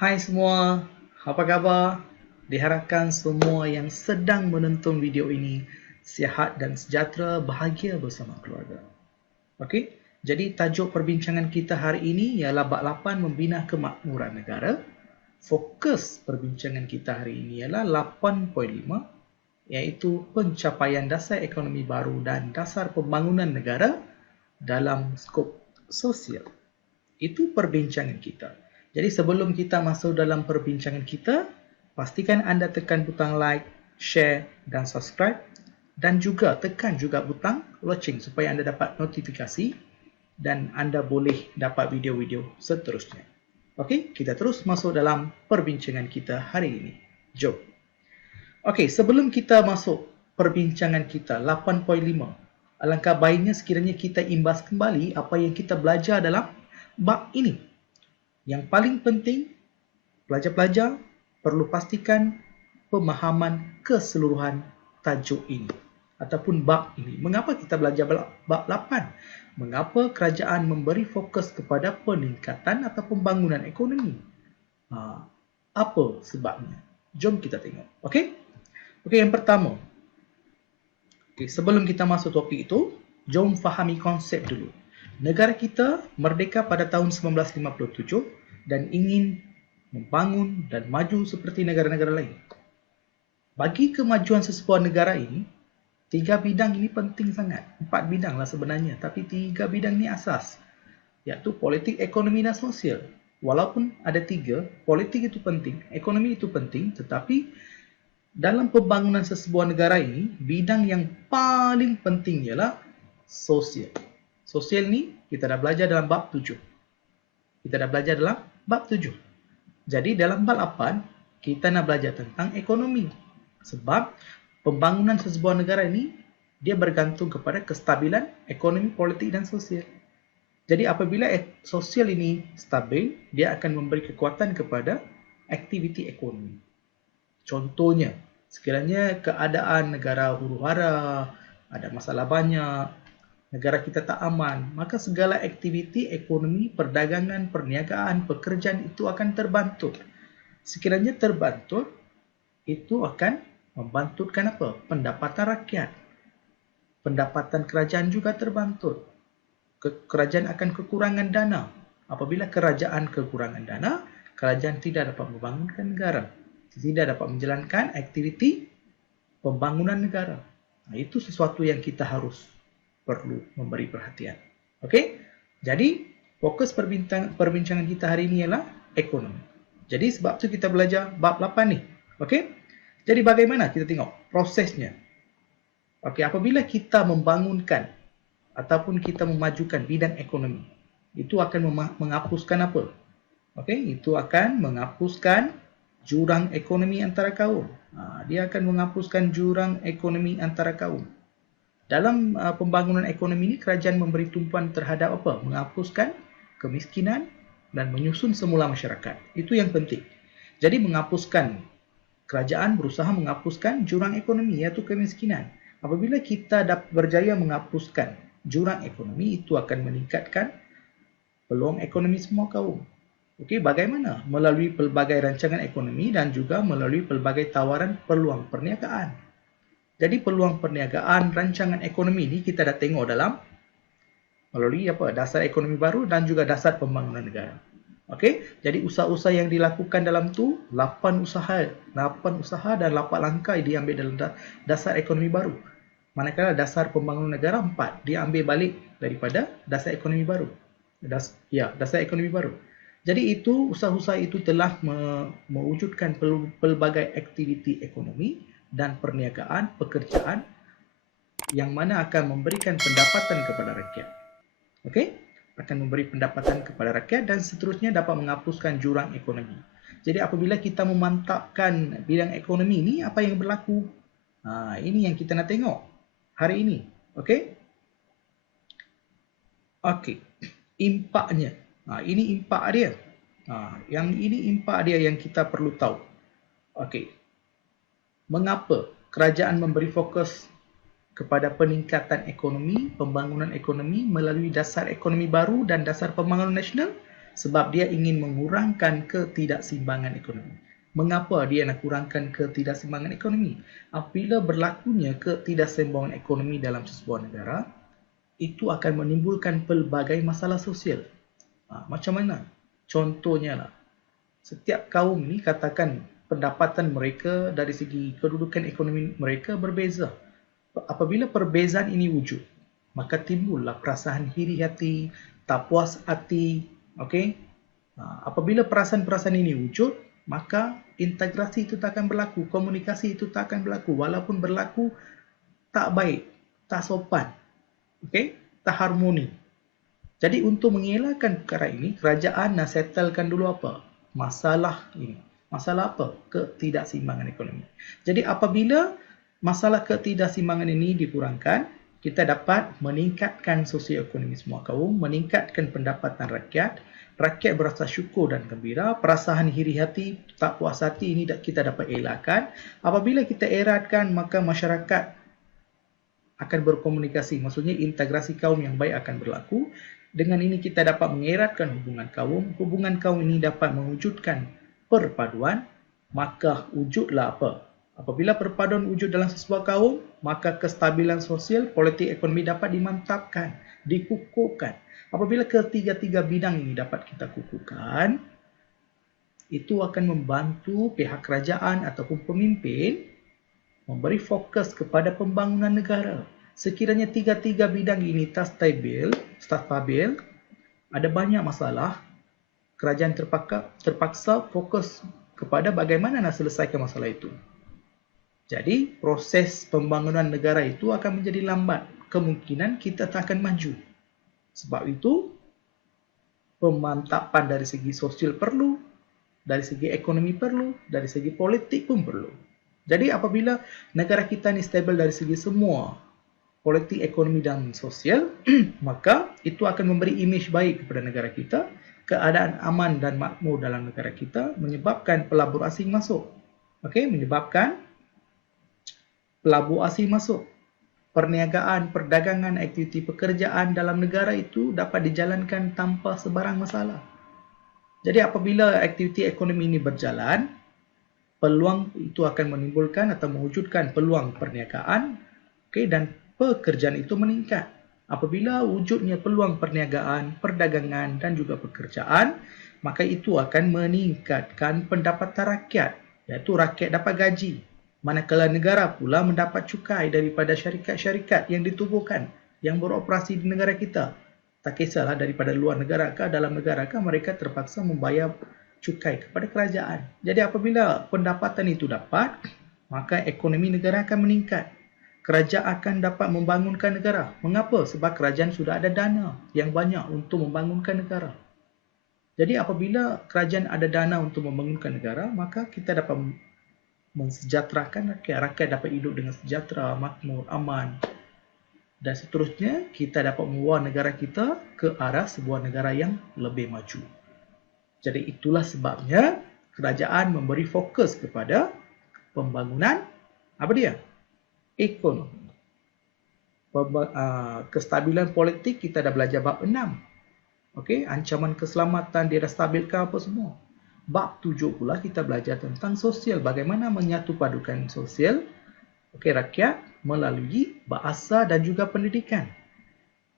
Hai semua, apa khabar? Diharapkan semua yang sedang menonton video ini sihat dan sejahtera, bahagia bersama keluarga. Okey, jadi tajuk perbincangan kita hari ini ialah Bab 8 Membina Kemakmuran Negara. Fokus perbincangan kita hari ini ialah 8.5 iaitu pencapaian dasar ekonomi baru dan dasar pembangunan negara dalam skop sosial. Itu perbincangan kita. Jadi sebelum kita masuk dalam perbincangan kita, pastikan anda tekan butang like, share dan subscribe dan juga tekan juga butang lonceng supaya anda dapat notifikasi dan anda boleh dapat video-video seterusnya. Okey, kita terus masuk dalam perbincangan kita hari ini. Jom. Okey, sebelum kita masuk perbincangan kita 8.5, alangkah baiknya sekiranya kita imbas kembali apa yang kita belajar dalam bab ini. Yang paling penting, pelajar-pelajar perlu pastikan pemahaman keseluruhan tajuk ini ataupun bab ini. Mengapa kita belajar bab 8? Mengapa kerajaan memberi fokus kepada peningkatan atau pembangunan ekonomi? Apa sebabnya? Jom kita tengok. Okey? Okey, yang pertama. Okey, sebelum kita masuk topik itu, jom fahami konsep dulu. Negara kita merdeka pada tahun 1957 dan ingin membangun dan maju seperti negara-negara lain. Bagi kemajuan sesebuah negara ini, 3 bidang ini penting sangat. 4 bidang lah sebenarnya, tapi 3 bidang ini asas, iaitu politik, ekonomi dan sosial. Walaupun ada 3, politik itu penting, ekonomi itu penting, tetapi dalam pembangunan sesebuah negara ini, bidang yang paling penting ialah sosial. Sosial ni kita dah belajar dalam bab 7. Kita dah belajar dalam bab 7. Jadi dalam bab 8, kita nak belajar tentang ekonomi. Sebab pembangunan sesebuah negara ini, dia bergantung kepada kestabilan ekonomi, politik dan sosial. Jadi apabila sosial ini stabil, dia akan memberi kekuatan kepada aktiviti ekonomi. Contohnya, sekiranya keadaan negara huru-hara, ada masalah banyak, negara kita tak aman, maka segala aktiviti ekonomi, perdagangan, perniagaan, pekerjaan itu akan terbantu. Sekiranya terbantu, itu akan membantutkan apa? Pendapatan rakyat. Pendapatan kerajaan juga terbantu. Kerajaan akan kekurangan dana. Apabila kerajaan kekurangan dana, kerajaan tidak dapat membangunkan negara. Tidak dapat menjalankan aktiviti pembangunan negara. Itu sesuatu yang kita harus perlu memberi perhatian. Okey? Jadi, fokus perbincangan kita hari ini ialah ekonomi. Jadi, sebab tu kita belajar bab 8 ni. Okey? Jadi, bagaimana kita tengok prosesnya? Okey, apabila kita membangunkan ataupun kita memajukan bidang ekonomi, itu akan menghapuskan apa? Okey, itu akan menghapuskan jurang ekonomi antara kaum. Dia akan menghapuskan jurang ekonomi antara kaum. Dalam pembangunan ekonomi ini, kerajaan memberi tumpuan terhadap apa? Menghapuskan kemiskinan dan menyusun semula masyarakat. Itu yang penting. Jadi kerajaan berusaha menghapuskan jurang ekonomi, iaitu kemiskinan. Apabila kita dapat berjaya menghapuskan jurang ekonomi, itu akan meningkatkan peluang ekonomi semua kaum. Okey, bagaimana? Melalui pelbagai rancangan ekonomi dan juga melalui pelbagai tawaran peluang perniagaan. Jadi peluang perniagaan, rancangan ekonomi ini kita dah tengok dalam melalui dasar ekonomi baru dan juga dasar pembangunan negara. Okey, jadi usaha-usaha yang dilakukan dalam tu 8 usaha dan 8 langkah diambil dalam dasar ekonomi baru. Manakala dasar pembangunan negara 4 diambil balik daripada dasar ekonomi baru. Dasar ekonomi baru. Jadi itu usaha-usaha itu telah mewujudkan pelbagai aktiviti ekonomi dan perniagaan, pekerjaan yang mana akan memberikan pendapatan kepada rakyat. Okey? Akan memberi pendapatan kepada rakyat dan seterusnya dapat menghapuskan jurang ekonomi. Jadi apabila kita memantapkan bidang ekonomi ini, apa yang berlaku? Ini yang kita nak tengok hari ini. Okey? Okey. Impaknya. Ini impak dia. Yang ini impak dia yang kita perlu tahu. Okey. Mengapa kerajaan memberi fokus kepada peningkatan ekonomi, pembangunan ekonomi melalui dasar ekonomi baru dan dasar pembangunan nasional? Sebab dia ingin mengurangkan ketidakseimbangan ekonomi. Mengapa dia nak kurangkan ketidakseimbangan ekonomi? Apabila berlakunya ketidakseimbangan ekonomi dalam sebuah negara, itu akan menimbulkan pelbagai masalah sosial. Macam mana? Contohnya lah, setiap kaum ni katakan pendapatan mereka dari segi kedudukan ekonomi mereka berbeza. Apabila perbezaan ini wujud, maka timbullah perasaan iri hati, tak puas hati. Okey? Apabila perasaan-perasaan ini wujud, maka integrasi itu tak akan berlaku, komunikasi itu tak akan berlaku, walaupun berlaku tak baik, tak sopan, okey, tak harmoni. Jadi untuk mengelakkan perkara ini, kerajaan nak settlekan dulu apa? Masalah ini. Masalah apa? Ketidakseimbangan ekonomi. Jadi apabila masalah ketidakseimbangan ini dikurangkan, kita dapat meningkatkan sosioekonomi semua kaum, meningkatkan pendapatan rakyat, rakyat berasa syukur dan gembira, perasaan iri hati, tak puas hati ini kita dapat elakkan. Apabila kita eratkan, maka masyarakat akan berkomunikasi, maksudnya integrasi kaum yang baik akan berlaku. Dengan ini kita dapat mengeratkan hubungan kaum ini dapat mewujudkan perpaduan, maka wujudlah apa? Apabila perpaduan wujud dalam sebuah kaum, maka kestabilan sosial, politik, ekonomi dapat dimantapkan, dikukuhkan. Apabila ketiga-tiga bidang ini dapat kita kukuhkan, itu akan membantu pihak kerajaan ataupun pemimpin memberi fokus kepada pembangunan negara. Sekiranya tiga-tiga bidang ini tak stabil, ada banyak masalah, kerajaan terpaksa fokus kepada bagaimana nak selesaikan masalah itu. Jadi, proses pembangunan negara itu akan menjadi lambat. Kemungkinan kita tak akan maju. Sebab itu, pemantapan dari segi sosial perlu, dari segi ekonomi perlu, dari segi politik pun perlu. Jadi apabila negara kita ni stabil dari segi semua, politik, ekonomi dan sosial, maka itu akan memberi imej baik kepada negara kita, keadaan aman dan makmur dalam negara kita, menyebabkan pelabur asing masuk. Okey, menyebabkan pelabur asing masuk. Perniagaan, perdagangan, aktiviti pekerjaan dalam negara itu dapat dijalankan tanpa sebarang masalah. Jadi apabila aktiviti ekonomi ini berjalan, peluang itu akan menimbulkan atau mewujudkan peluang perniagaan, dan pekerjaan itu meningkat. Apabila wujudnya peluang perniagaan, perdagangan dan juga pekerjaan, maka itu akan meningkatkan pendapatan rakyat, iaitu rakyat dapat gaji. Manakala negara pula mendapat cukai daripada syarikat-syarikat yang ditubuhkan, yang beroperasi di negara kita. Tak kisahlah daripada luar negara ke dalam negara ke, mereka terpaksa membayar cukai kepada kerajaan. Jadi apabila pendapatan itu dapat, maka ekonomi negara akan meningkat. Kerajaan akan dapat membangunkan negara. Mengapa? Sebab kerajaan sudah ada dana yang banyak untuk membangunkan negara. Jadi apabila kerajaan ada dana untuk membangunkan negara, maka kita dapat mensejahterakan rakyat. Rakyat dapat hidup dengan sejahtera, makmur, aman. Dan seterusnya, kita dapat membawa negara kita ke arah sebuah negara yang lebih maju. Jadi itulah sebabnya kerajaan memberi fokus kepada pembangunan apa dia? Ekonomi. Kestabilan politik kita dah belajar bab 6. Okey, ancaman keselamatan dia dah stabilkan apa semua. Bab 7 pula kita belajar tentang sosial, bagaimana menyatu padukan sosial rakyat melalui bahasa dan juga pendidikan.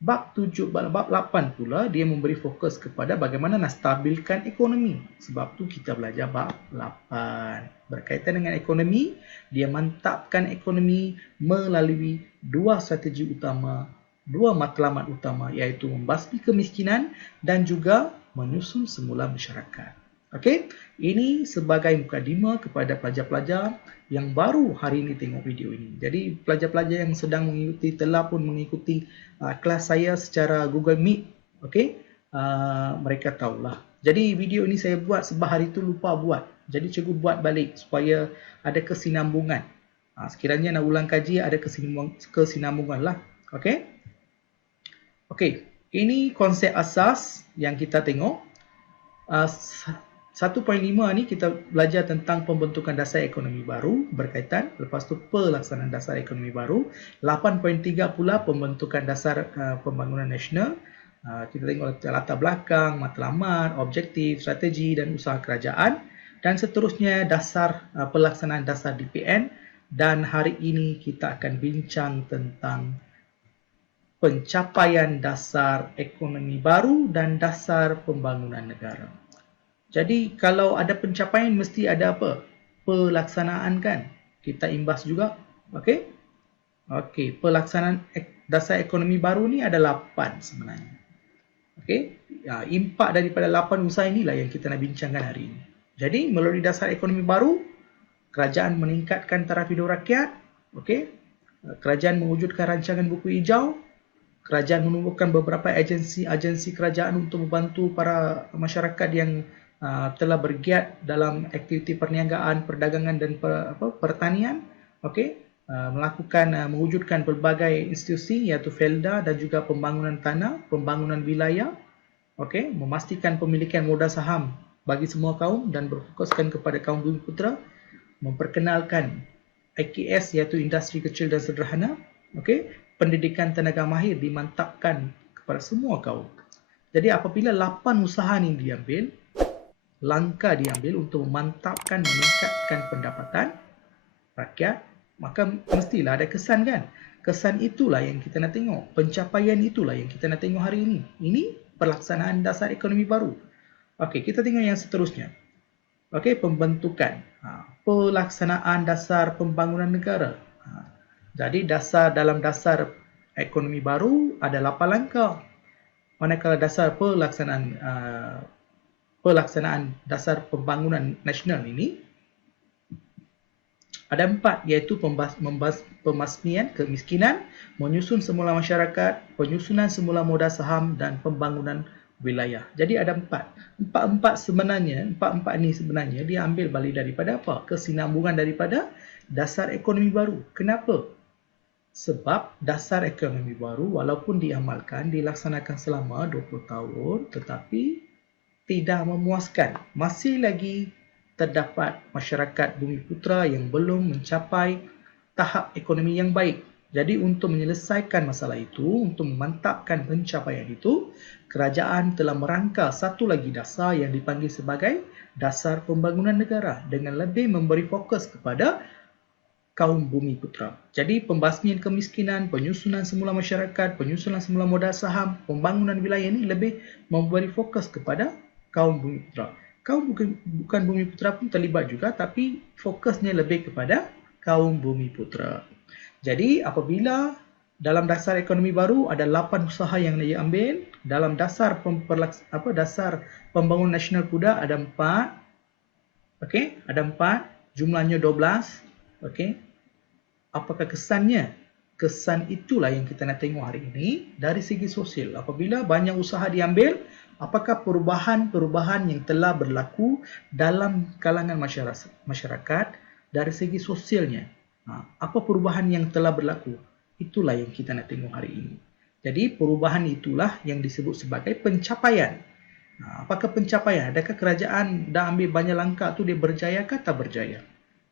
Bab 8 pula dia memberi fokus kepada bagaimana nak stabilkan ekonomi. Sebab tu kita belajar bab 8. Berkaitan dengan ekonomi, dia mantapkan ekonomi melalui dua strategi utama, dua matlamat utama, iaitu membasmi kemiskinan dan juga menyusun semula masyarakat. Okey, ini sebagai mukadimah kepada pelajar-pelajar yang baru hari ini tengok video ini. Jadi pelajar-pelajar yang sedang mengikuti, telah pun mengikuti kelas saya secara Google Meet, okey, mereka tahulah. Jadi video ini saya buat sebab hari itu lupa buat. Jadi cikgu buat balik supaya ada kesinambungan. Sekiranya nak ulang kaji ada kesinambungan lah. Okey. Okey, ini konsep asas yang kita tengok. 1.5 ni kita belajar tentang pembentukan dasar ekonomi baru berkaitan, lepas tu pelaksanaan dasar ekonomi baru. 8.3 pula pembentukan dasar pembangunan nasional. Kita tengok latar belakang, matlamat, objektif, strategi dan usaha kerajaan. Dan seterusnya dasar pelaksanaan dasar DPN. Dan hari ini kita akan bincang tentang pencapaian dasar ekonomi baru dan dasar pembangunan negara. Jadi kalau ada pencapaian mesti ada apa? Pelaksanaan kan? Kita imbas juga. Okey? Okey, pelaksanaan dasar ekonomi baru ni ada 8 sebenarnya. Okey, impak daripada 8 usaha inilah yang kita nak bincangkan hari ini. Jadi, melalui dasar ekonomi baru, kerajaan meningkatkan taraf hidup rakyat, okey. Kerajaan mewujudkan rancangan buku hijau, kerajaan menubuhkan beberapa agensi kerajaan untuk membantu para masyarakat yang telah bergiat dalam aktiviti perniagaan, perdagangan dan pertanian, okey. Mewujudkan pelbagai institusi iaitu Felda dan juga pembangunan tanah, pembangunan wilayah, okey, memastikan pemilikan modal saham bagi semua kaum dan berfokuskan kepada kaum Bumiputera, memperkenalkan IKS iaitu industri kecil dan sederhana, okey, pendidikan tenaga mahir dimantapkan kepada semua kaum. Jadi apabila 8 usaha ini diambil, langkah diambil untuk memantapkan, meningkatkan pendapatan rakyat, maka mestilah ada kesan kan? Kesan itulah yang kita nak tengok. Pencapaian itulah yang kita nak tengok hari ini. Ini pelaksanaan dasar ekonomi baru. Okey, kita tengok yang seterusnya. Okey, pembentukan. Pelaksanaan dasar pembangunan negara. Jadi dalam dasar ekonomi baru ada 8 langkah. Manakala dasar pelaksanaan dasar pembangunan nasional ini ada 4, iaitu pemasmian kemiskinan, menyusun semula masyarakat, penyusunan semula modal saham dan pembangunan wilayah. Jadi ada 4. Empat ini sebenarnya diambil balik daripada apa? Kesinambungan daripada dasar ekonomi baru. Kenapa? Sebab dasar ekonomi baru walaupun diamalkan, dilaksanakan selama 20 tahun tetapi tidak memuaskan. Masih lagi terdapat masyarakat Bumiputera yang belum mencapai tahap ekonomi yang baik. Jadi untuk menyelesaikan masalah itu, untuk memantapkan pencapaian itu, kerajaan telah merangka satu lagi dasar yang dipanggil sebagai dasar pembangunan negara dengan lebih memberi fokus kepada kaum Bumiputera. Jadi pembasmian kemiskinan, penyusunan semula masyarakat, penyusunan semula modal saham, pembangunan wilayah ini lebih memberi fokus kepada kaum Bumiputera. Kaum bukan Bumiputera pun terlibat juga, tapi fokusnya lebih kepada kaum Bumiputera. Jadi apabila dalam dasar ekonomi baru ada 8 usaha yang diambil, dalam dasar dasar pembangunan nasional kuda ada 4. Okey, ada 4, jumlahnya 12. Okey. Apakah kesannya? Kesan itulah yang kita nak tengok hari ini dari segi sosial. Apabila banyak usaha diambil, apakah perubahan yang telah berlaku dalam kalangan masyarakat dari segi sosialnya? Apa perubahan yang telah berlaku? Itulah yang kita nak tengok hari ini. Jadi perubahan itulah yang disebut sebagai pencapaian. Apakah pencapaian? Adakah kerajaan dah ambil banyak langkah tu dia berjaya ke tak berjaya?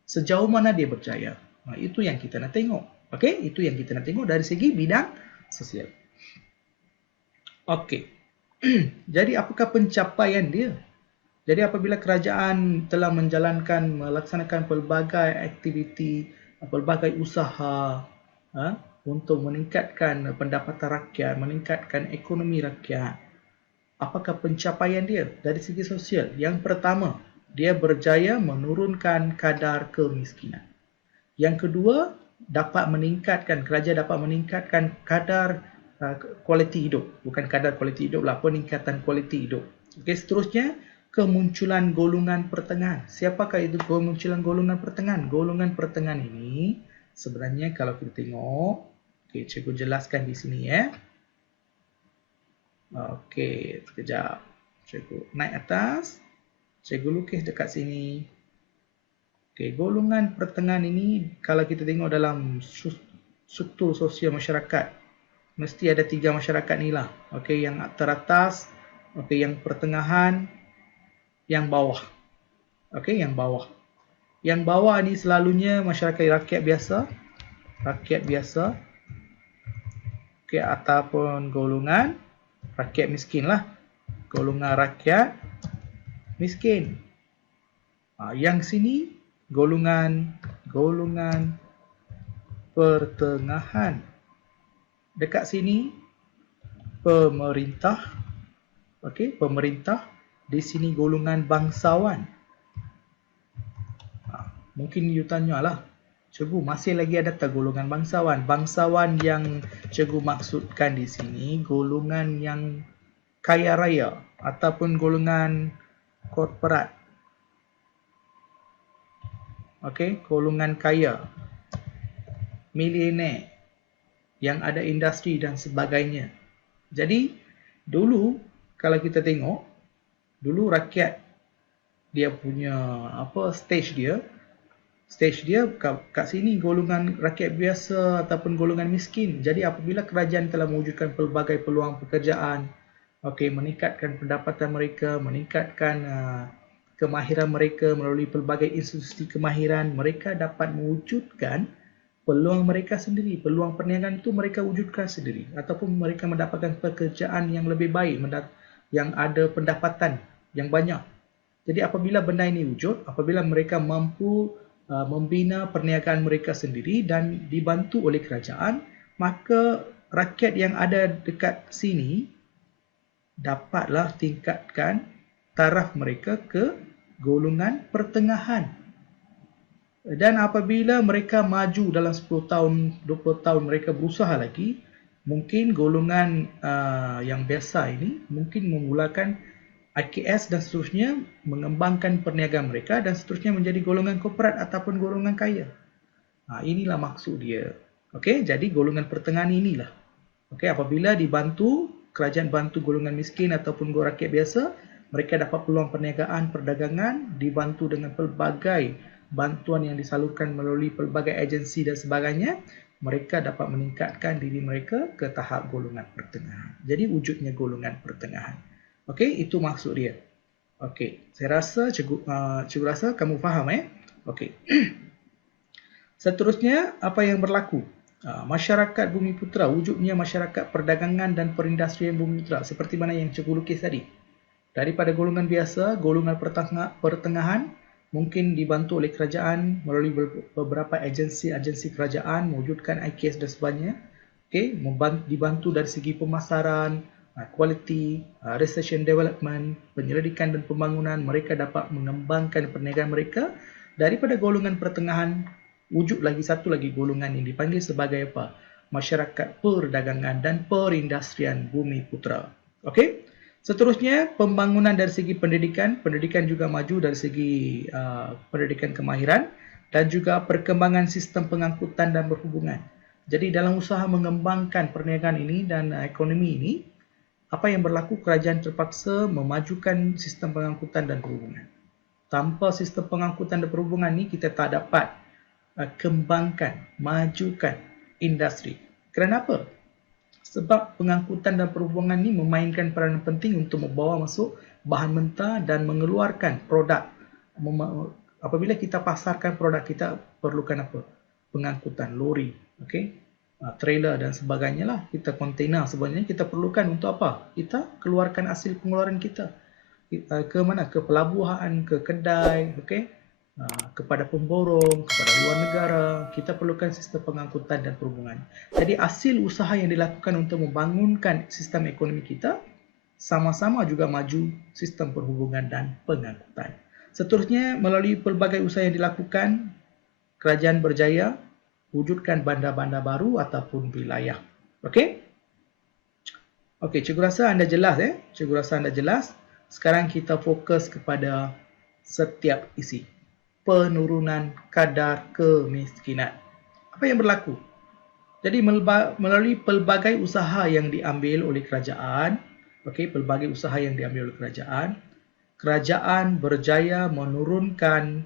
Sejauh mana dia berjaya? Itu yang kita nak tengok. Okey, itu yang kita nak tengok dari segi bidang sosial. Okey. Jadi apakah pencapaian dia? Jadi apabila kerajaan telah melaksanakan pelbagai aktiviti, pelbagai usaha untuk meningkatkan pendapatan rakyat, meningkatkan ekonomi rakyat, apakah pencapaian dia dari segi sosial? Yang pertama, dia berjaya menurunkan kadar kemiskinan. Yang kedua, kerajaan dapat meningkatkan kadar kualiti hidup. Bukan kadar kualiti hidup lah, peningkatan kualiti hidup. Okey, seterusnya, kemunculan golongan pertengahan. Siapakah itu kemunculan golongan pertengahan? Golongan pertengahan ini sebenarnya kalau kita tengok, okey, cikgu jelaskan di sini ya. Okey, sekejap. Cikgu naik atas. Cikgu lukis dekat sini. Okey, golongan pertengahan ini kalau kita tengok dalam struktur sosial masyarakat, mesti ada 3 masyarakat ni lah. Okey, yang teratas, okey, yang pertengahan, yang bawah. Okey, yang bawah. Yang bawah ni selalunya masyarakat rakyat biasa. Okey, ataupun golongan Rakyat miskin lah. Golongan rakyat miskin. Yang sini golongan pertengahan. Dekat sini pemerintah. Okey, pemerintah. Di sini golongan bangsawan. Mungkin you tanyalah, cikgu masih lagi ada tak golongan bangsawan? Bangsawan yang cikgu maksudkan di sini golongan yang kaya raya ataupun golongan korporat. Okey, golongan kaya, milioner, yang ada industri dan sebagainya. Jadi, dulu kalau kita tengok, dulu rakyat dia punya stage dia kat sini golongan rakyat biasa ataupun golongan miskin. Jadi apabila kerajaan telah mewujudkan pelbagai peluang pekerjaan, meningkatkan pendapatan mereka, meningkatkan kemahiran mereka melalui pelbagai institusi kemahiran, mereka dapat mewujudkan peluang mereka sendiri. Peluang perniagaan itu mereka wujudkan sendiri ataupun mereka mendapatkan pekerjaan yang lebih baik, yang ada pendapatan yang banyak. Jadi apabila benda ini wujud, apabila mereka mampu membina perniagaan mereka sendiri dan dibantu oleh kerajaan, maka rakyat yang ada dekat sini dapatlah tingkatkan taraf mereka ke golongan pertengahan. Dan apabila mereka maju dalam 10 tahun, 20 tahun mereka berusaha lagi, mungkin golongan yang biasa ini mungkin memulakan IKS dan seterusnya, mengembangkan perniagaan mereka dan seterusnya menjadi golongan korporat ataupun golongan kaya. Inilah maksud dia. Okey, jadi golongan pertengahan inilah. Okey, apabila dibantu, kerajaan bantu golongan miskin ataupun rakyat biasa, mereka dapat peluang perniagaan, perdagangan, dibantu dengan pelbagai bantuan yang disalurkan melalui pelbagai agensi dan sebagainya, mereka dapat meningkatkan diri mereka ke tahap golongan pertengahan. Jadi wujudnya golongan pertengahan. Okey, itu maksud dia. Okey, saya rasa cikgu rasa kamu faham Okey. Seterusnya, apa yang berlaku? Masyarakat Bumiputera, wujudnya masyarakat perdagangan dan perindustrian Bumiputera seperti mana yang cikgu lukis tadi. Daripada golongan biasa, golongan pertengahan mungkin dibantu oleh kerajaan melalui beberapa agensi kerajaan mewujudkan IKS dan sebagainya. Okey, dibantu dari segi pemasaran, quality, research and development, penyelidikan dan pembangunan, mereka dapat mengembangkan perniagaan mereka. Daripada golongan pertengahan, wujud lagi satu lagi golongan yang dipanggil sebagai apa? Masyarakat perdagangan dan perindustrian Bumiputera. Okey? Seterusnya, pembangunan dari segi pendidikan. Pendidikan juga maju dari segi pendidikan kemahiran dan juga perkembangan sistem pengangkutan dan berhubungan. Jadi dalam usaha mengembangkan perniagaan ini dan ekonomi ini, apa yang berlaku, kerajaan terpaksa memajukan sistem pengangkutan dan perhubungan. Tanpa sistem pengangkutan dan perhubungan ini, kita tak dapat kembangkan, majukan industri. Kenapa? Sebab pengangkutan dan perhubungan ini memainkan peranan penting untuk membawa masuk bahan mentah dan mengeluarkan produk. Apabila kita pasarkan produk kita, perlukan apa? Pengangkutan, lori, trailer dan sebagainya lah. Kita kontainer sebenarnya kita perlukan untuk apa? Kita keluarkan hasil pengeluaran kita. Ke mana? Ke pelabuhan, ke kedai, kepada pemborong, kepada luar negara. Kita perlukan sistem pengangkutan dan perhubungan. Jadi hasil usaha yang dilakukan untuk membangunkan sistem ekonomi kita, sama-sama juga maju sistem perhubungan dan pengangkutan. Seterusnya, melalui pelbagai usaha yang dilakukan, kerajaan berjaya wujudkan bandar-bandar baru ataupun wilayah. Okey? Okey, cikgu rasa anda jelas Cikgu rasa anda jelas. Sekarang kita fokus kepada setiap isi. Penurunan kadar kemiskinan. Apa yang berlaku? Jadi melalui pelbagai usaha yang diambil oleh kerajaan, pelbagai usaha yang diambil oleh kerajaan berjaya menurunkan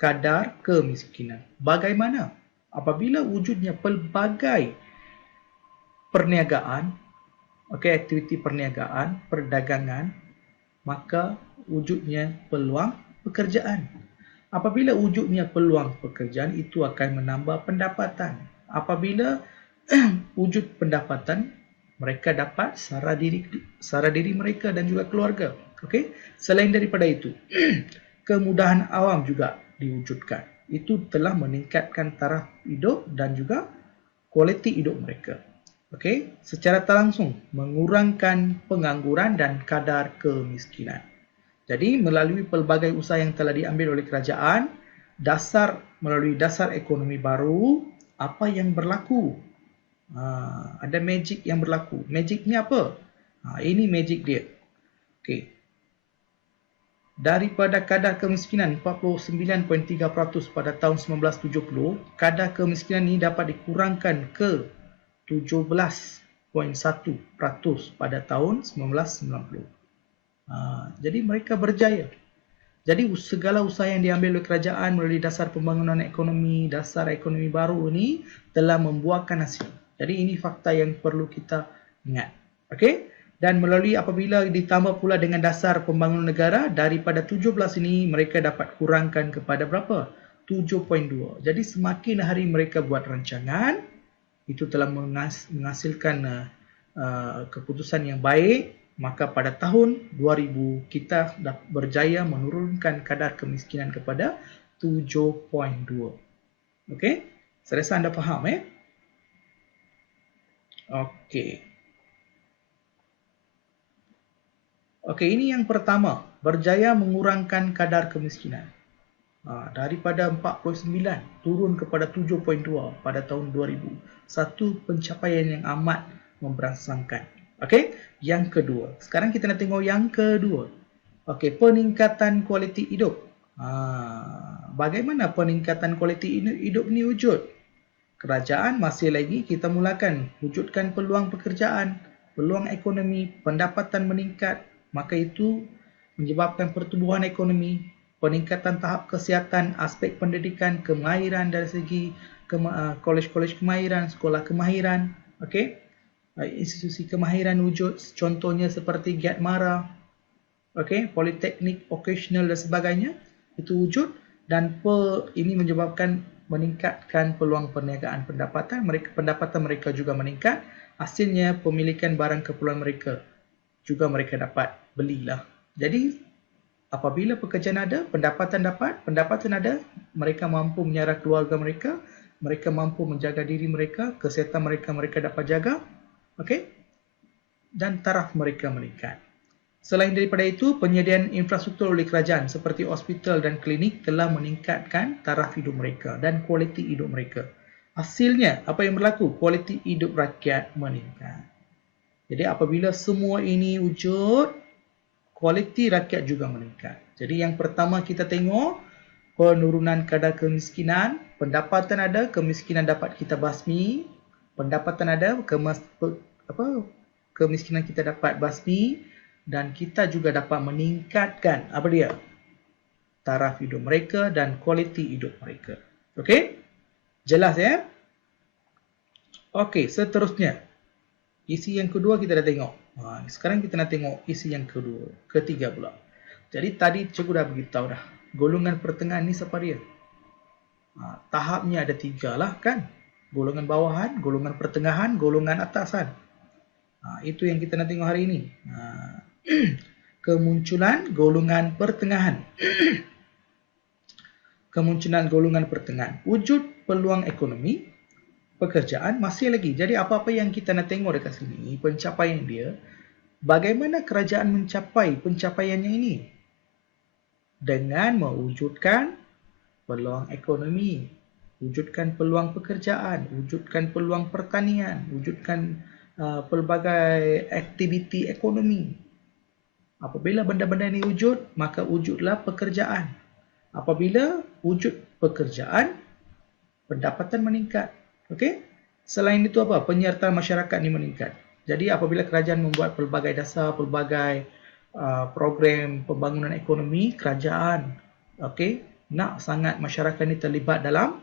kadar kemiskinan. Bagaimana? Apabila wujudnya pelbagai perniagaan, aktiviti perniagaan, perdagangan, maka wujudnya peluang pekerjaan. Apabila wujudnya peluang pekerjaan, itu akan menambah pendapatan. Apabila wujud pendapatan, mereka dapat sara diri mereka dan juga keluarga. Okey, selain daripada itu, kemudahan awam juga diwujudkan. Itu telah meningkatkan taraf hidup dan juga kualiti hidup mereka. Okey, secara tak langsung mengurangkan pengangguran dan kadar kemiskinan. Jadi melalui pelbagai usaha yang telah diambil oleh kerajaan, melalui dasar ekonomi baru, apa yang berlaku? Ada magic yang berlaku. Magic ni apa? Ini magic dia. Okey. Daripada kadar kemiskinan 49.3% pada tahun 1970, kadar kemiskinan ini dapat dikurangkan ke 17.1% pada tahun 1990. Jadi mereka berjaya. Jadi segala usaha yang diambil oleh kerajaan melalui dasar pembangunan ekonomi, dasar ekonomi baru ini telah membuahkan hasil. Jadi ini fakta yang perlu kita ingat. Okey? Dan melalui apabila ditambah pula dengan dasar pembangunan negara, daripada 17 ini mereka dapat kurangkan kepada berapa? 7.2. Jadi semakin hari mereka buat rancangan, itu telah menghasilkan keputusan yang baik, maka pada tahun 2000 kita berjaya menurunkan kadar kemiskinan kepada 7.2. Okey? Saya rasa anda faham Okey. Okey, ini yang pertama, berjaya mengurangkan kadar kemiskinan. Daripada 49 turun kepada 7.2 pada tahun 2000. Satu pencapaian yang amat memberangsangkan. Okey, yang kedua. Sekarang kita nak tengok yang kedua. Okey, peningkatan kualiti hidup. Bagaimana peningkatan kualiti hidup ni wujud? Kerajaan masih lagi kita mulakan wujudkan peluang pekerjaan, peluang ekonomi, pendapatan meningkat, maka itu menyebabkan pertumbuhan ekonomi, peningkatan tahap kesihatan, aspek pendidikan, kemahiran dari segi kolej-kolej kemahiran, sekolah kemahiran, okey, institusi kemahiran wujud, contohnya seperti Giat Mara, okey, politeknik, vocational dan sebagainya, itu wujud dan ini menyebabkan meningkatkan peluang perniagaan pendapatan mereka juga meningkat, hasilnya pemilikan barang keperluan mereka juga mereka dapat belilah. Jadi apabila pekerjaan ada, pendapatan ada, mereka mampu menyara keluarga mereka, mereka mampu menjaga diri mereka, kesihatan mereka dapat jaga, okey? Dan taraf mereka meningkat. Selain daripada itu, penyediaan infrastruktur oleh kerajaan seperti hospital dan klinik telah meningkatkan taraf hidup mereka dan kualiti hidup mereka. Hasilnya, apa yang berlaku? Kualiti hidup rakyat meningkat. Jadi apabila semua ini wujud, kualiti rakyat juga meningkat. Jadi yang pertama kita tengok, penurunan kadar kemiskinan, pendapatan ada, kemiskinan dapat kita basmi, pendapatan ada, kemiskinan kita dapat basmi, dan kita juga dapat meningkatkan apa dia? Taraf hidup mereka dan kualiti hidup mereka. Okey? Jelas ya? Okey, seterusnya. Isi yang kedua kita dah tengok. Sekarang kita nak tengok isi yang ketiga pula. Jadi tadi cikgu dah beritahu dah. Golongan pertengahan ni siapa dia? Tahapnya ada 3 lah kan? Golongan bawahan, golongan pertengahan, golongan atasan. Itu yang kita nak tengok hari ini. Kemunculan golongan pertengahan. Kemunculan golongan pertengahan. Wujud peluang ekonomi, pekerjaan masih lagi. Jadi apa-apa yang kita nak tengok dekat sini, pencapaian dia, bagaimana kerajaan mencapai pencapaiannya ini? Dengan mewujudkan peluang ekonomi, wujudkan peluang pekerjaan, wujudkan peluang pertanian, wujudkan pelbagai aktiviti ekonomi. Apabila benda-benda ini wujud, maka wujudlah pekerjaan. Apabila wujud pekerjaan, pendapatan meningkat. Okey? Selain itu apa? Penyertaan masyarakat ini meningkat. Jadi apabila kerajaan membuat pelbagai dasar, pelbagai program pembangunan ekonomi, kerajaan nak sangat masyarakat ini terlibat dalam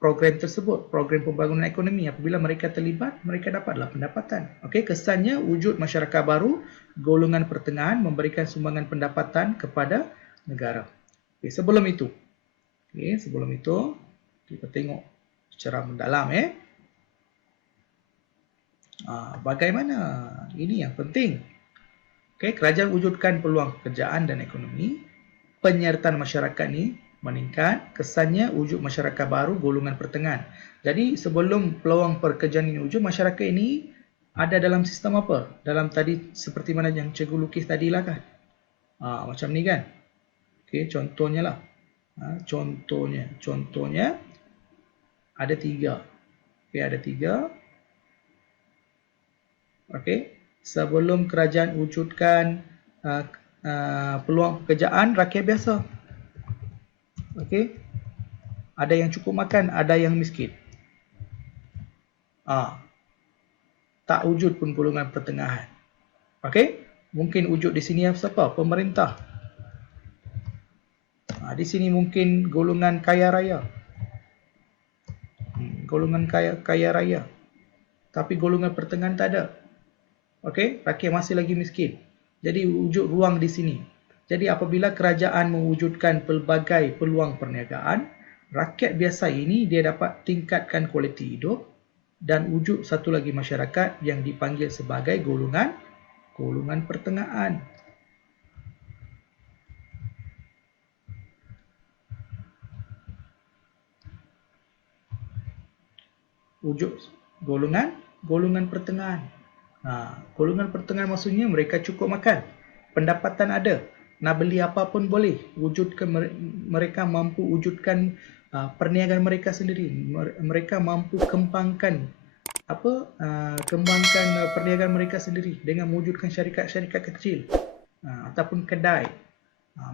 program tersebut, program pembangunan ekonomi. Apabila mereka terlibat, mereka dapatlah pendapatan. Okey, kesannya wujud masyarakat baru, golongan pertengahan memberikan sumbangan pendapatan kepada negara. Okey, sebelum itu kita tengok secara mendalam Bagaimana? Ini yang penting. Okay, kerajaan wujudkan peluang pekerjaan dan ekonomi. Penyertaan masyarakat ni meningkat. Kesannya wujud masyarakat baru golongan pertengahan. Jadi sebelum peluang pekerjaan ini wujud, masyarakat ini ada dalam sistem apa? Dalam tadi seperti mana yang cikgu lukis tadilah kan? Macam ni kan? Okay, contohnya lah. Contohnya ada 3. Okay, ada 3. Okay, sebelum kerajaan wujudkan peluang pekerjaan rakyat biasa. Okay, ada yang cukup makan, ada yang miskin. Tak wujud pun golongan pertengahan. Okay, mungkin wujud di sini siapa? Pemerintah. Di sini mungkin golongan kaya raya. Golongan kaya raya. Tapi golongan pertengahan tak ada. Okey, rakyat masih lagi miskin. Jadi wujud ruang di sini. Jadi apabila kerajaan mewujudkan pelbagai peluang perniagaan, rakyat biasa ini dia dapat tingkatkan kualiti hidup dan wujud satu lagi masyarakat yang dipanggil sebagai golongan pertengahan. Wujud golongan pertengahan. Golongan pertengahan maksudnya mereka cukup makan, pendapatan ada, nak beli apa pun boleh. Mereka mampu wujudkan perniagaan mereka sendiri. Mereka mampu kembangkan perniagaan mereka sendiri dengan mewujudkan syarikat-syarikat kecil ataupun kedai.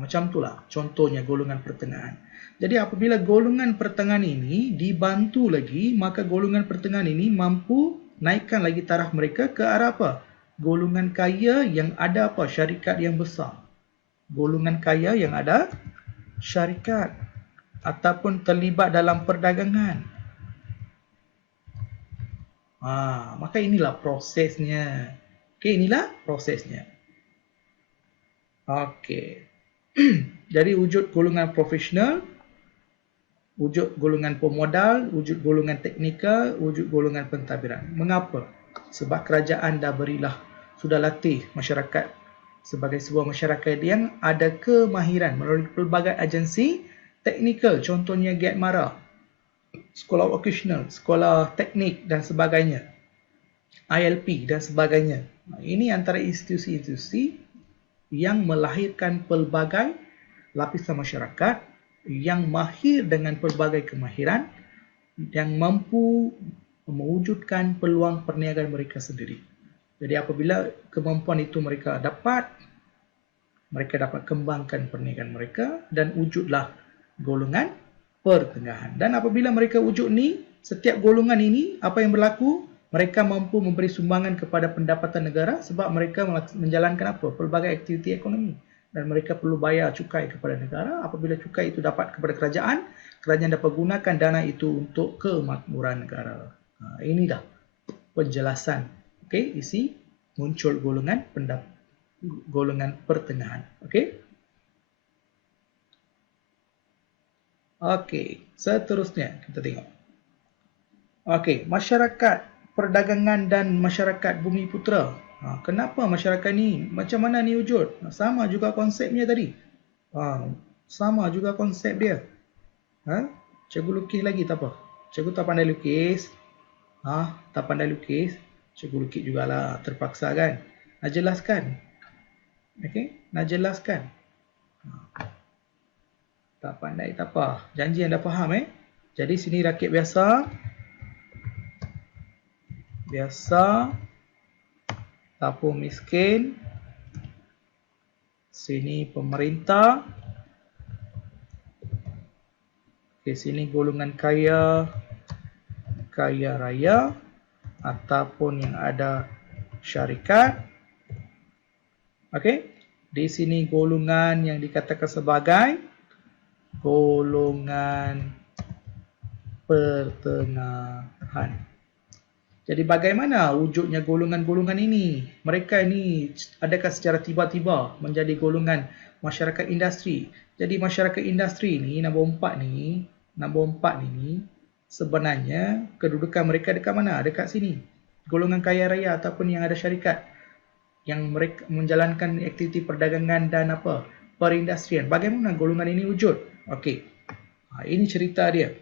Macam itulah contohnya golongan pertengahan. Jadi apabila golongan pertengahan ini dibantu lagi, maka golongan pertengahan ini mampu naikkan lagi taraf mereka ke arah apa? Golongan kaya yang ada apa? Syarikat yang besar. Golongan kaya yang ada syarikat ataupun terlibat dalam perdagangan. Maka inilah prosesnya. Okey, inilah prosesnya. Okey. Jadi wujud golongan profesional, wujud golongan pemodal, wujud golongan teknikal, wujud golongan pentadbiran. Mengapa? Sebab kerajaan sudah latih masyarakat sebagai sebuah masyarakat yang ada kemahiran melalui pelbagai agensi teknikal, contohnya GETMARA, sekolah vocational, sekolah teknik dan sebagainya, ILP dan sebagainya. Ini antara institusi-institusi yang melahirkan pelbagai lapisan masyarakat yang mahir dengan pelbagai kemahiran yang mampu mewujudkan peluang perniagaan mereka sendiri. Jadi apabila kemampuan itu mereka dapat kembangkan perniagaan mereka dan wujudlah golongan pertengahan. Dan apabila mereka wujud ni, setiap golongan ini apa yang berlaku? Mereka mampu memberi sumbangan kepada pendapatan negara sebab mereka menjalankan pelbagai aktiviti ekonomi. Dan mereka perlu bayar cukai kepada negara. Apabila cukai itu dapat kepada kerajaan dapat gunakan dana itu untuk kemakmuran negara. Ini dah penjelasan. Okey, isi muncul golongan pertengahan. Okey. Okey, seterusnya kita tengok. Okey, masyarakat perdagangan dan masyarakat bumi putera. Kenapa masyarakat ni? Macam mana ni wujud? Sama juga konsepnya tadi. Sama juga konsep dia. Cikgu lukis lagi tak apa. Cikgu tak pandai lukis. Tak pandai lukis. Cikgu lukis jugalah. Terpaksa kan? Nak jelaskan. Okey? Nak jelaskan. Tak pandai tak apa. Janji anda faham Jadi sini rakyat biasa ataupun miskin. Sini pemerintah. Okey, sini golongan kaya raya ataupun yang ada syarikat. Okey, di sini golongan yang dikatakan sebagai golongan pertengahan. Jadi bagaimana wujudnya golongan-golongan ini? Mereka ini adakah secara tiba-tiba menjadi golongan masyarakat industri? Jadi masyarakat industri ini nombor 4 ni sebenarnya kedudukan mereka dekat mana? Dekat sini. golongan kaya raya ataupun yang ada syarikat yang mereka menjalankan aktiviti perdagangan dan perindustrian. Bagaimana golongan ini wujud? Okey. Ini cerita dia.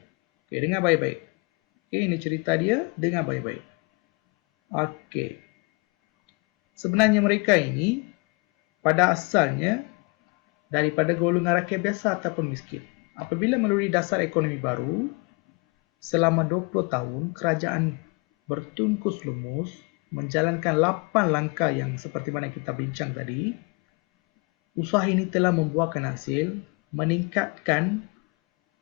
Okey, dengar baik-baik. Okey, ini cerita dia, dengar baik-baik. Okey. Sebenarnya mereka ini pada asalnya daripada golongan rakyat biasa ataupun miskin. Apabila melalui dasar ekonomi baru, selama 20 tahun, kerajaan bertungkus lumus menjalankan 8 langkah yang seperti mana kita bincang tadi. Usaha ini telah membuahkan hasil, meningkatkan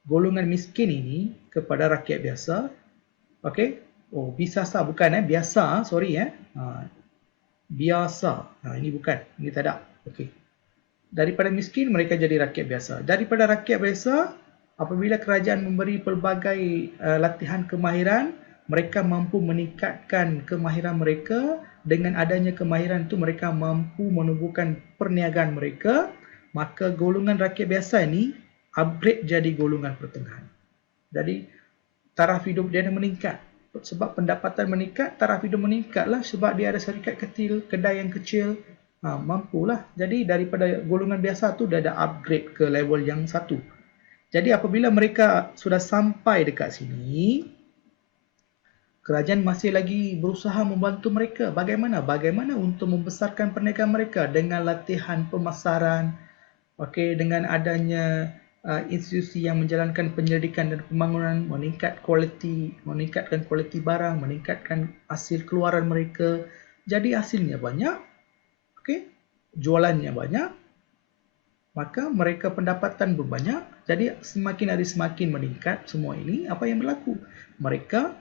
golongan miskin ini kepada rakyat biasa. Okey? Oh, biasa bukan biasa, sorry biasa. Ini bukan, ini tak ada. Okey. Daripada miskin mereka jadi rakyat biasa. Daripada rakyat biasa, apabila kerajaan memberi pelbagai latihan kemahiran, mereka mampu meningkatkan kemahiran mereka. Dengan adanya kemahiran itu mereka mampu menumbuhkan perniagaan mereka, maka golongan rakyat biasa ini upgrade jadi golongan pertengahan. Jadi taraf hidup dia meningkat. Sebab pendapatan meningkat, taraf hidup meningkatlah sebab dia ada syarikat kecil, kedai yang kecil. Mampulah. Jadi daripada golongan biasa tu dah ada upgrade ke level yang satu. Jadi apabila mereka sudah sampai dekat sini, kerajaan masih lagi berusaha membantu mereka. Bagaimana untuk membesarkan perniagaan mereka dengan latihan pemasaran, dengan adanya institusi yang menjalankan penyelidikan dan pembangunan, meningkatkan kualiti barang, meningkatkan hasil keluaran mereka. Jadi hasilnya banyak. Jualannya banyak, maka mereka pendapatan berbanyak. Jadi semakin hari semakin meningkat semua ini. Apa yang berlaku? Mereka